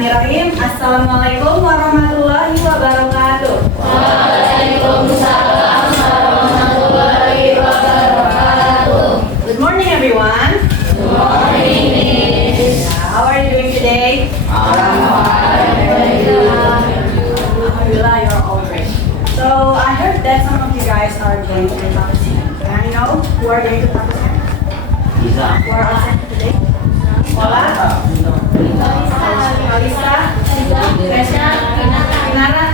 Bismillahirrahmanirrahim. Assalamualaikum warahmatullahi wabarakatuh. Waalaikumsalam warahmatullahi wabarakatuh. Good morning, everyone. Good morning. How are you doing today? Alhamdulillah, you're all great. So I heard that some of you guys are going to Pakistan. Can I know who are going to Pakistan? Who are absent today? Ola? Alisa? Kesha? Kinara?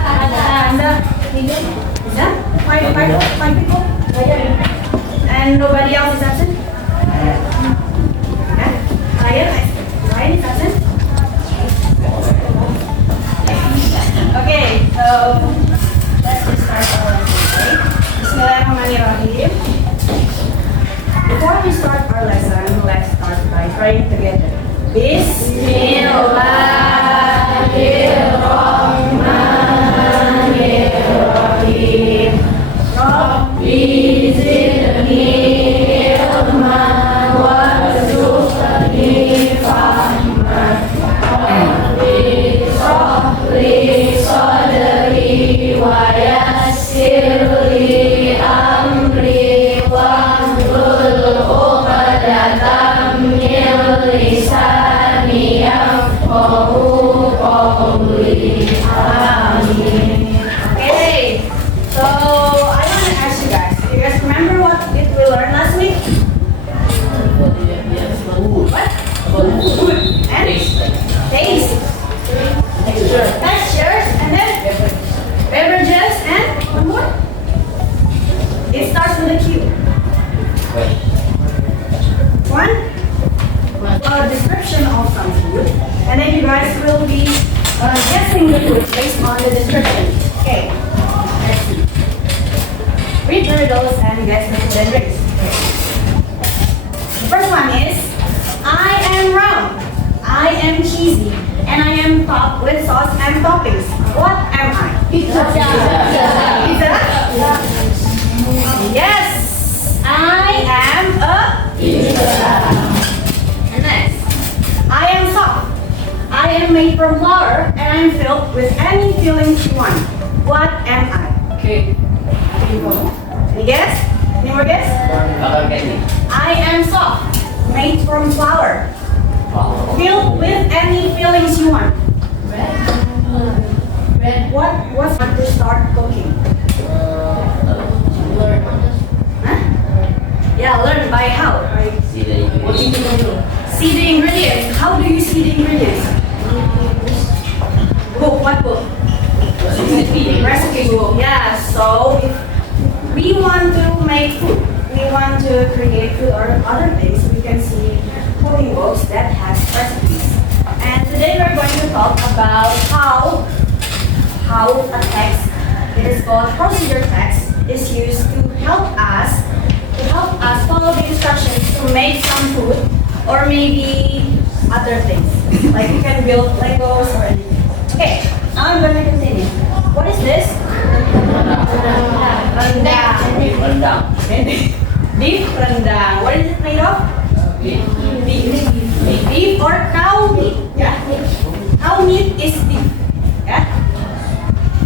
Anda? Iza? Five people? And nobody else is absent? Yeah? Ryan is absent? Okay, so let's just start our lesson, okay? Bismillahirrahmanirrahim. Before we start our lesson, let's start by praying together. Bismillahirrahmanirrahim. Rabbi zidni ilman warzuqni fahman. Rabbi shrahli sadri wa yassir li amri wahlul 'uqdatam min lisani yafqahu qawli. Amin. Okay, so I want to ask you guys. Do you guys remember what did we learn last week? What? Food and taste. Textures and then beverages and one more. It starts with a Q. One, a description of some food, and then you guys will be guessing the food based on the description. Okay, let's see. Read the riddles and guess the food and drinks. The first one is, I am round, I am cheesy, and I am topped with sauce and toppings. What am I? Pizza. Pizza? Yes, I am a pizza. And next, I am soft. I am made from flour, and I am filled with any fillings you want. What am I? Cake. Any guess? Any more guess? I am soft, made from flour, filled with any fillings you want. What's to start cooking? Huh? Yeah, learn by how? See the ingredients. How do you see the ingredients? Book. What book? Recipe book. Yeah. So if we want to make food, we want to create food or other things, we can see cooking books that has recipes. And today we're going to talk about how a text, it is called procedure text, is used to help us follow the instructions to make some food or maybe other things. Like you can build Legos or anything. Okay, now I'm going to continue. What is this? Rendang. Beef rendang. What is it made of? Beef or cow meat. Yeah. Cow meat is beef. Yeah.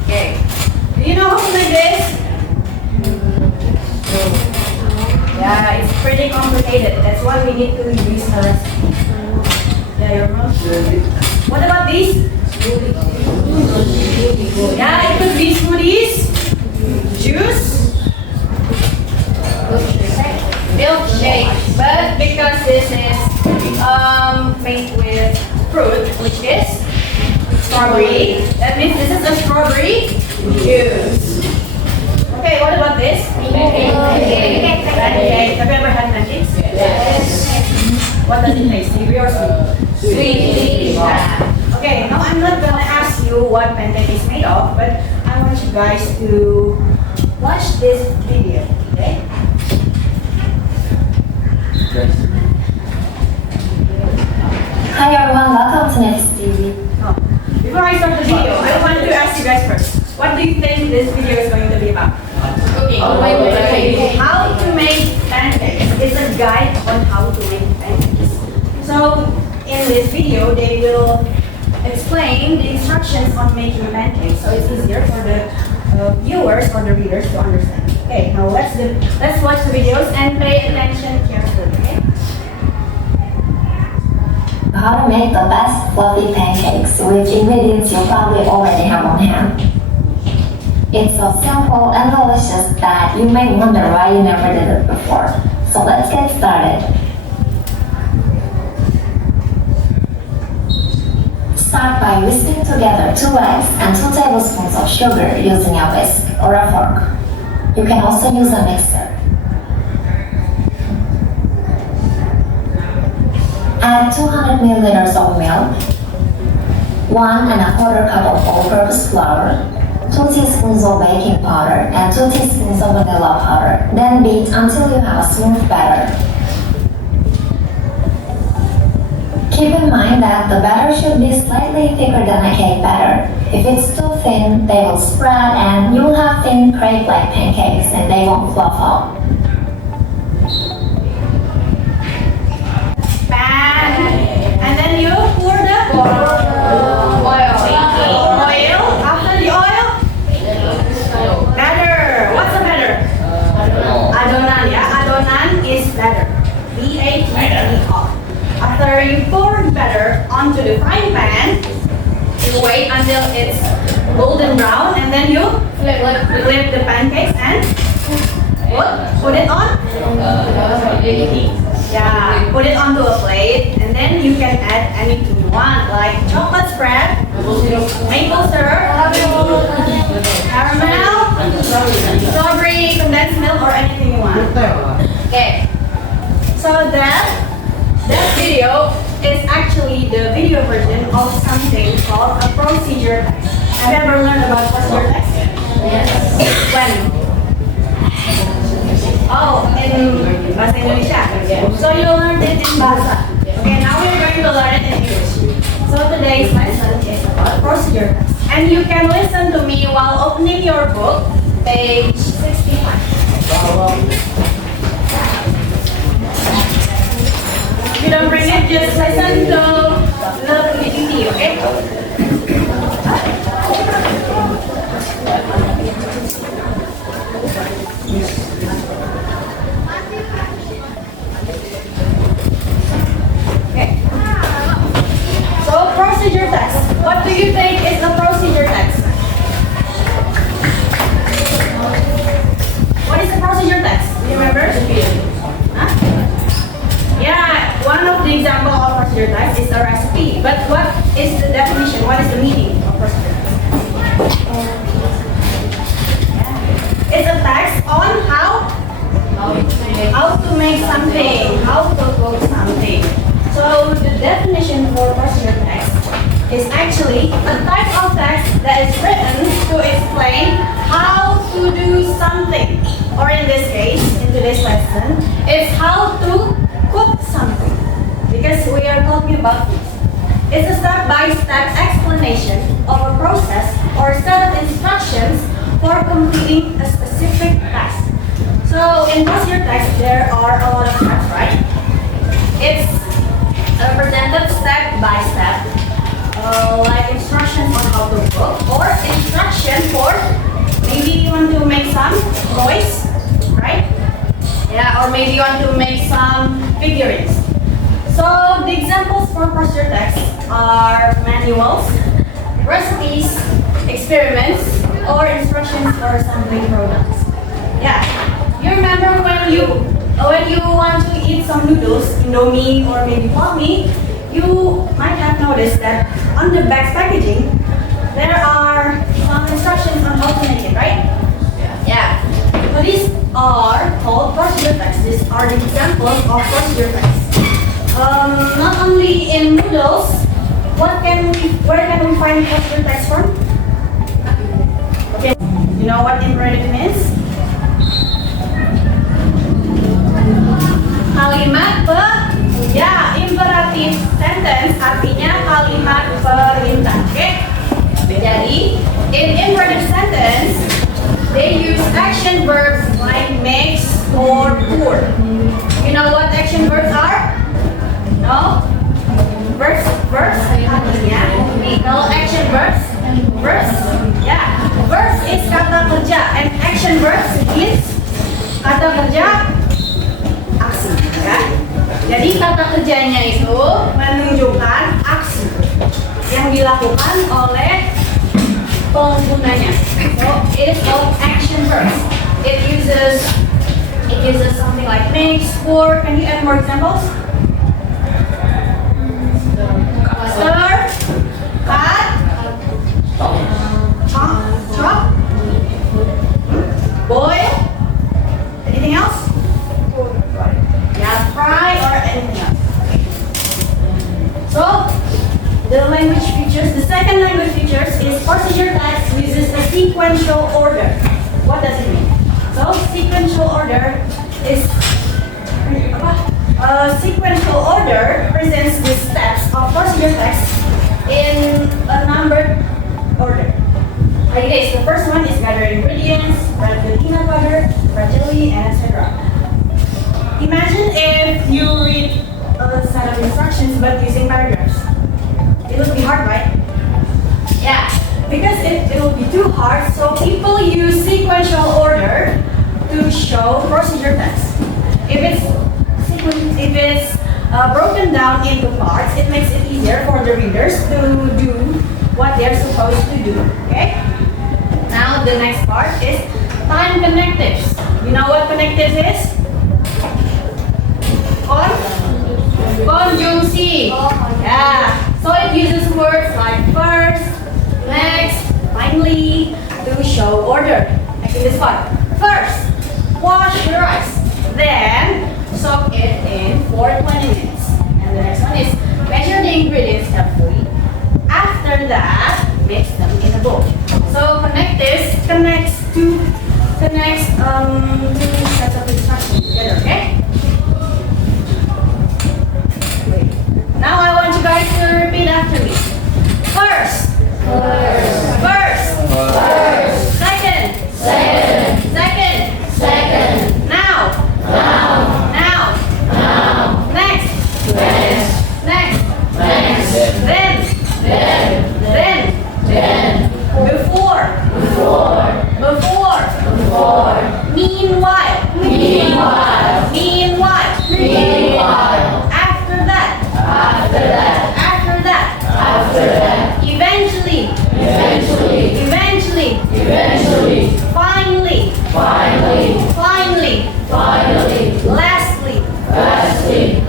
Okay. Do you know how to make this? Yeah, it's pretty complicated. That's why we need to use a recipe. Yeah, you're wrong. What about these? Yeah, it could be smoothies, juice, milkshake. But because this is made with fruit, which is strawberry, that means this is a strawberry juice. Okay, what about this? Pancake. Have you ever had pancakes? Yes. What does it taste? Savory or sweet? Sweet. Okay, now I'm not gonna ask you what pancake is made of, but I want you guys to watch this video, okay? Hi everyone, welcome to Next TV. Oh, before I start the video, I wanted to ask you guys first. What do you think this video is going to be about? Cooking. How to make pancakes. It's a guide on how to make pancakes. So in this video, they will explain the instructions on making pancakes, so it's easier for the viewers or the readers to understand. Okay, now let's watch the videos and pay attention carefully. Okay. How to make the best fluffy pancakes with ingredients you probably already have on hand. It's so simple and delicious that you may wonder why you never did it before. So let's get started. Start by whisking together 2 eggs and 2 tablespoons of sugar using a whisk or a fork. You can also use a mixer. Add 200 milliliters of milk, 1¼ cup of all-purpose flour, 2 teaspoons of baking powder, and 2 teaspoons of vanilla powder. Then beat until you have a smooth batter. Keep in mind that the batter should be slightly thicker than a cake batter. If it's too thin, they will spread and you will have thin crepe-like pancakes and they won't fluff out. And then you pour the oil. After the oil, batter. What's a batter? Adonan, yeah. Adonan is batter. B-A-T-T-E-R. After you pour batter onto the frying pan, you wait until it's golden brown, and then you flip the pancakes and put it on. Yeah, put it onto a plate, and then you can add anything you want, like chocolate spread, maple syrup, caramel, strawberry, condensed milk, or anything you want. Okay, so that video is actually the video version of something called a procedure text. Have you ever learned about procedure text? Yes. When? Oh, in Bahasa Indonesia. So you learned it in Bahasa. Okay, now we're going to learn it in English. So today's lesson is about procedure text. And you can listen to me while opening your book, page 65. If you don't bring it, just listen to the PPT, okay? Okay. So procedure text. What do you think is a procedure text? What is a procedure text? Do you remember? Huh? Yeah, one of the example of procedure text is a recipe. But what is the definition? What is the meaning of procedure text? It's a text on how to make something, how to cook something. So the definition for procedure text is actually a type of text that is written to explain how to do something. Or in this case, in today's lesson, it's how to cook something, because we are talking about food. It's a step-by-step explanation of a process or set of instructions for completing a specific task. So in procedure text, there are a lot of steps, right? It's represented step by step, like instructions on how to cook, or instruction for maybe you want to make some toys, right? Yeah, or maybe you want to make some figurines. So the examples for procedure text are manuals, recipes, experiments, or instructions for assembling products. Yeah, you remember when you want to eat some noodles, Indomie or maybe Popme, you might have noticed that on the back packaging there are some instructions on how to make it, right? Yeah. So these are called procedure texts. These are the examples of procedure texts. Not only in noodles, where can we find procedure text from? Okay, you know what imperative means? Kalimat imperative sentence artinya kalimat perintah. Okay? Jadi, in imperative sentence, they use action verbs like makes or pour. You know what action verbs are? No? Verbs Verbs artinya. Kalau action verbs, ya, verbs is kata kerja, and action verbs is kata kerja aksi, ya. Jadi kata kerjanya itu menunjukkan aksi yang dilakukan oleh penggunanya. So it is called action verbs. It uses something like make, score. Can you add more examples? Stir, cut, chop, boil. Anything else? Yeah, fry or anything else. So the language features, the second language features is procedure text uses a sequential order. What does it mean? So sequential order is sequential order presents the steps of procedure text in a numbered order. Like this, the first one is gather ingredients, write the peanut butter, jelly, and etc. Imagine if you read a set of instructions but using paragraphs. It would be hard, right? Yeah, because it will be too hard, so people use sequential order to show procedure text. If it's broken down into parts, it makes it easier for the readers to do what they're supposed to do. Okay? Now the next part is time connectives. You know what connectives is? Conjunksi. Yeah. So it uses words like first, next, finally to show order. Like in this part. First, wash the rice. Then soak it in for 20 minutes. And the next one is measure the ingredients carefully. After that, mix them in a bowl. So connectives connects two sets of instructions together, okay? Now I want you guys to repeat after me. First. Second. Now. Next. Then. Before. Meanwhile. After that. Eventually.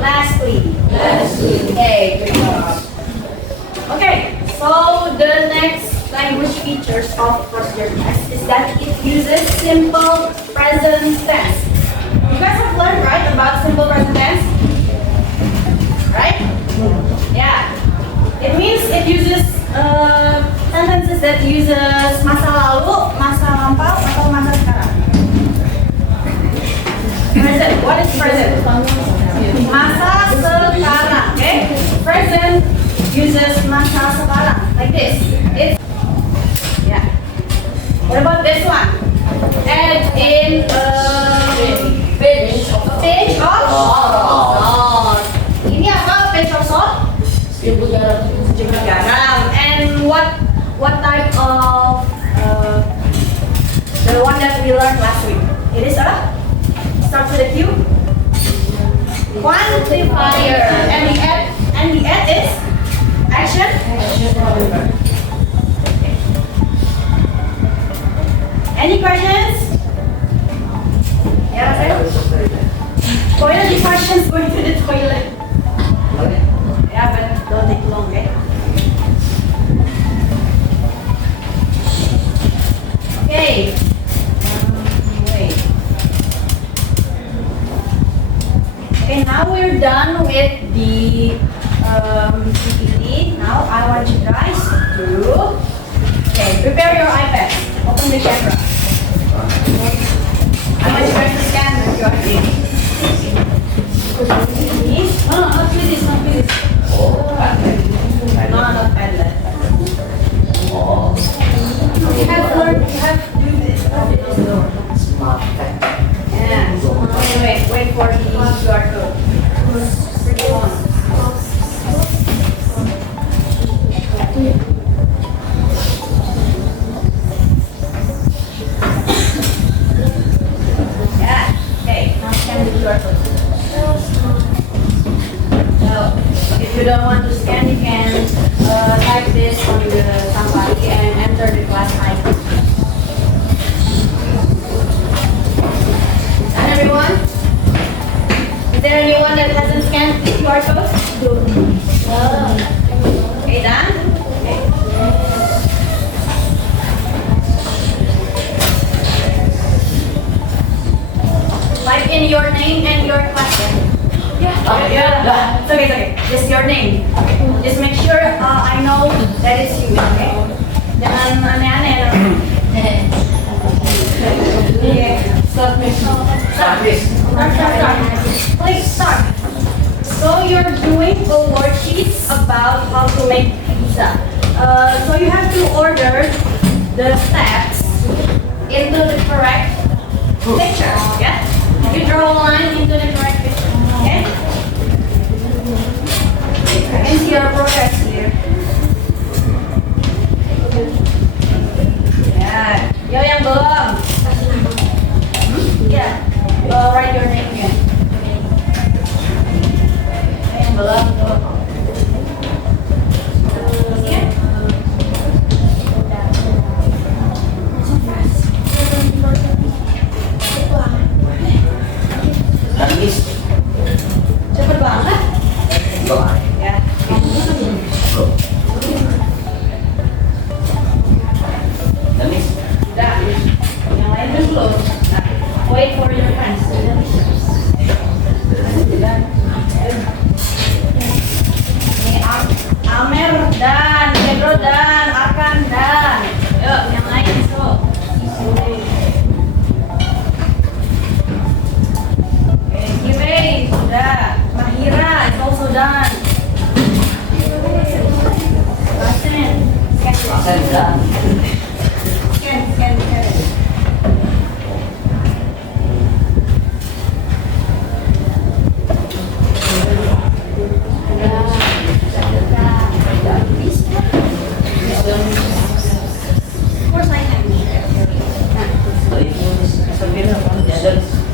Lastly. Okay, good job. Okay, so the next language features of procedure text is that it uses simple present tense. You guys have learned, right, about simple present tense? Right? Yeah. It means it uses sentences that uses masa lalu, masa lampau, atau masa sekarang. Present. What is present? Masa sekarang. Okay. Present uses masa sekarang. Like this. It's yeah. What about this one? Add in a pinch of salt. Ini apa? Pinch of salt? Sejumlah garam. And what type of the one that we learned last week? It is a starts with a Q. Quantifier. And the add is action. Any questions? Yeah, Rafael? Toilet questions, going to the toilet. Yeah, but don't take long, okay? Okay. Wait. Okay, now we're done with the PPT. Now I want you guys to prepare your iPad. Open the camera. I want you guys to scan the QR code. No, not with this, not with this. No, not Padlet. You have learned, you have to do this. Yeah. Wait for the QR code. Pretty on. Yeah. Okay. Now scan the QR code. So, if you don't want to scan, you can type this on the somebody and enter the class ID. And everyone? Is there anyone that hasn't scanned the QR code? Okay, done? Okay. Type in your name and your question. Yeah. It's okay, it's okay. Just your name. Just make sure I know that it's you, okay? Jangan aneh-aneh. Yeah. Start, please. Start. Please start. So you're doing a worksheet about how to make pizza. So you have to order the steps into the correct picture. Yeah. You draw a line into the correct picture. Okay. I can see your progress here. Yeah. Yo yang belum. Yeah. Write your name again. Yang belum tuh. Yeah. Cepet banget. Ya. Udah. Yang lain dulu. Nah, wait for your friends. Ini Amer dan Pedro dan Akan dan. Yuk, yang lain so. Gibay, sudah. Mahira is also done. Rasen, scan. Scan. Of course I can.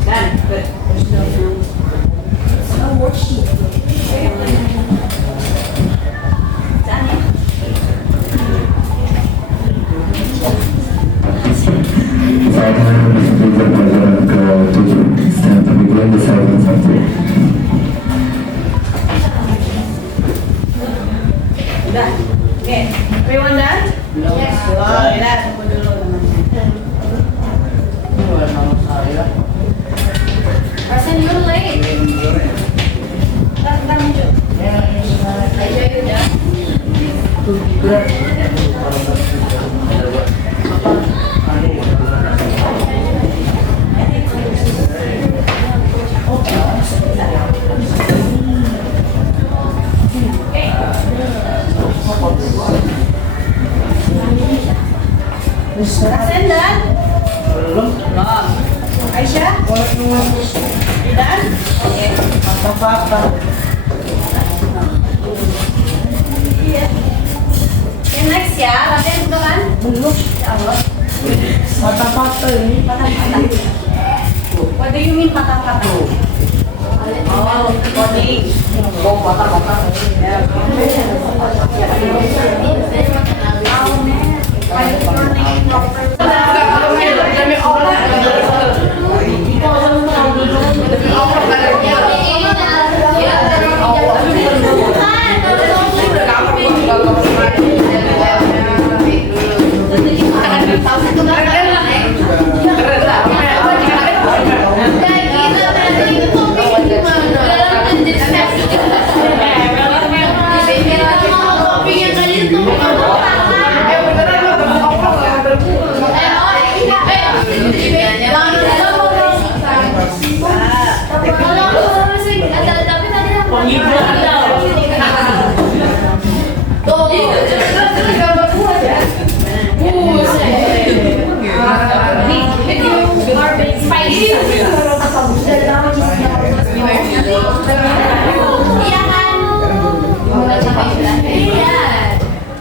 Done. Good. It's a worksheet. Done. Saya akan menunjukkan pelajaran ke-7 dan pembukuan desain satu. Udah. Okay. Everyone done? Yes. Oh, kita tunggu dulu teman-teman. Rasen, you're late. Ntar muncul. Aja udah. Rasen dan? Belum. Aisyah? Dan? Oke. Apa-apa. Iya. Yang next ya, latihan juga kan? Belum. Ya Allah. Patah-patah ini. Patah-patah. What do you mean patah-patah? Oh, coding. Oh, patah-patah. Ya. Write your name properly.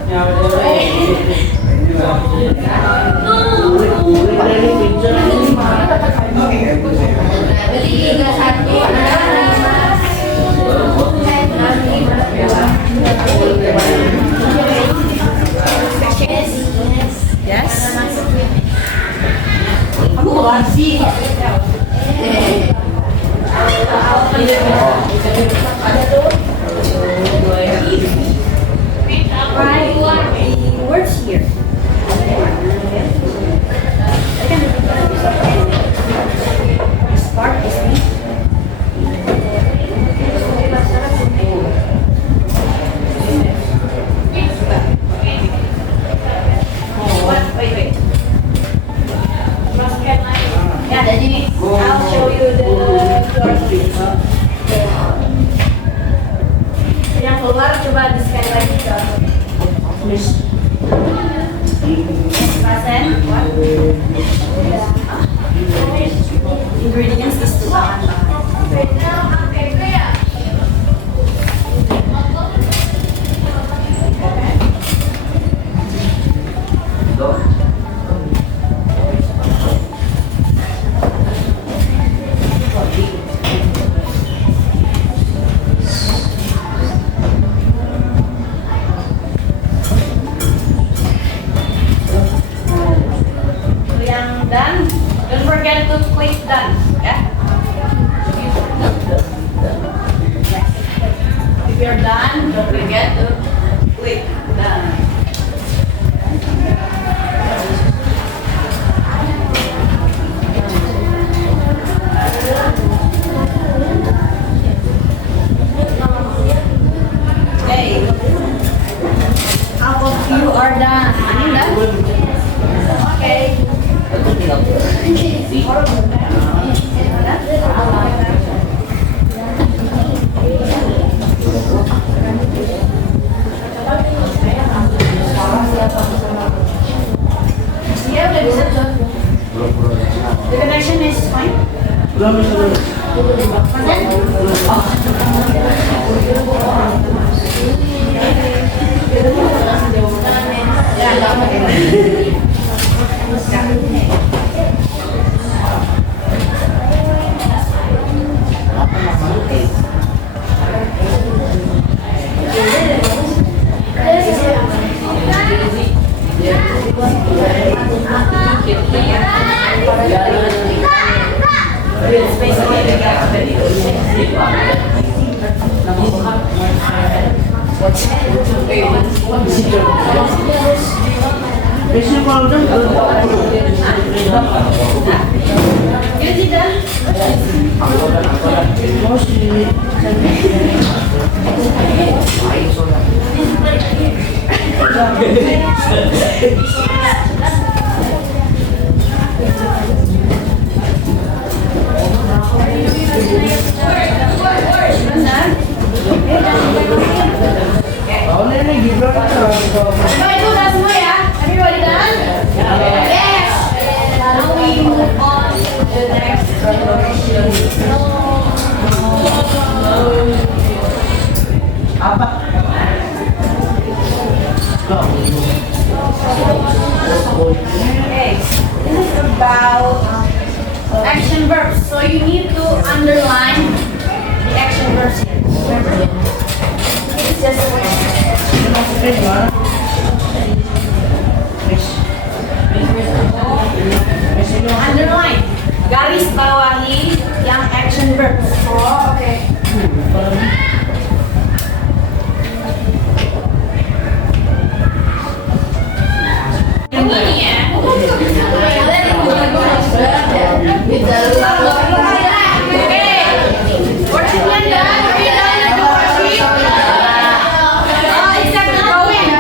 Yes. Kamu keluar sih. Words here. This part is me. Wait. Yeah, jadi I'll show you the QR. Yang keluar coba di scan lagi ke Pasen, what? Ingredients is bahan-bahan. Yang done, don't forget to click done, ya. If you're done, don't forget to click done. Okay, half of you are done. Ano done? Okay. Yeah, udah bisa tuh. The connection is fine. Itu udah semua ya? Everybody done? Yes! Now we move on to the next preparation. Apa? Okay, this is about action verbs. So you need to underline the action verbs here. Remember? It's just underline, garis bawahi yang action verbs. Oh, okay. Ini ya. Worksheet done? Are you done with the worksheet? Oh, except the drawing.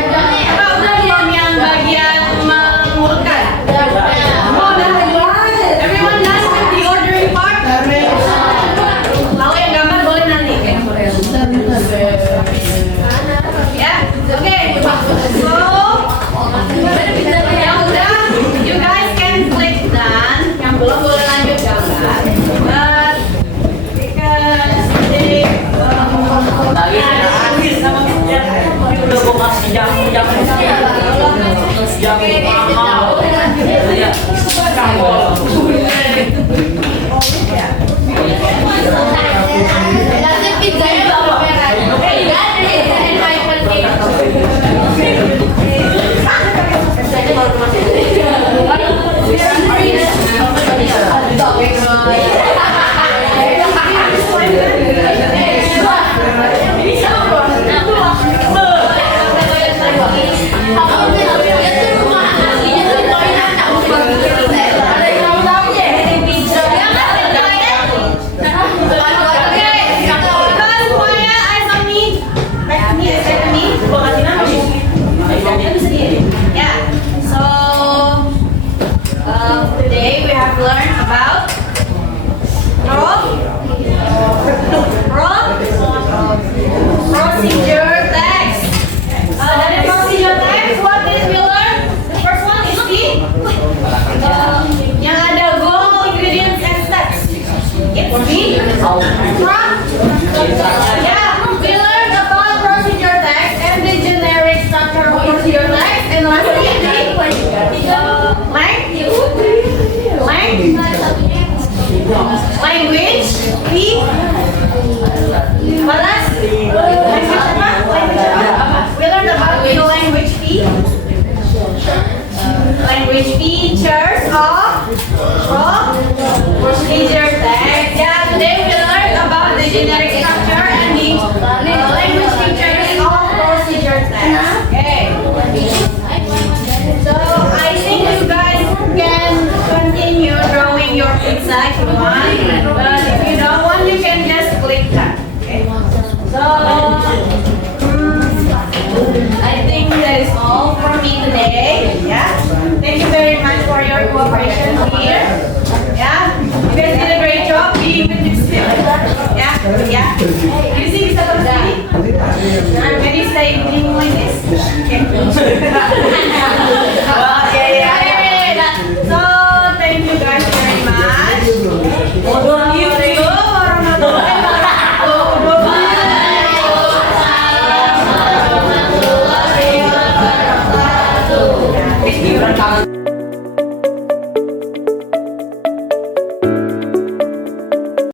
pictures of procedure text. Yeah, today we learned about the generic structure and the language features of procedure text. Okay. So I think you guys can continue drawing your pizza if you want, but if you don't want, you can just click that. Okay. So I think that is all for me today. Yeah. Thank you very much for your cooperation here. Yeah. You guys did a great job being with this student. Yeah. Yeah. You see this other thing? Can you stay being like this? Okay.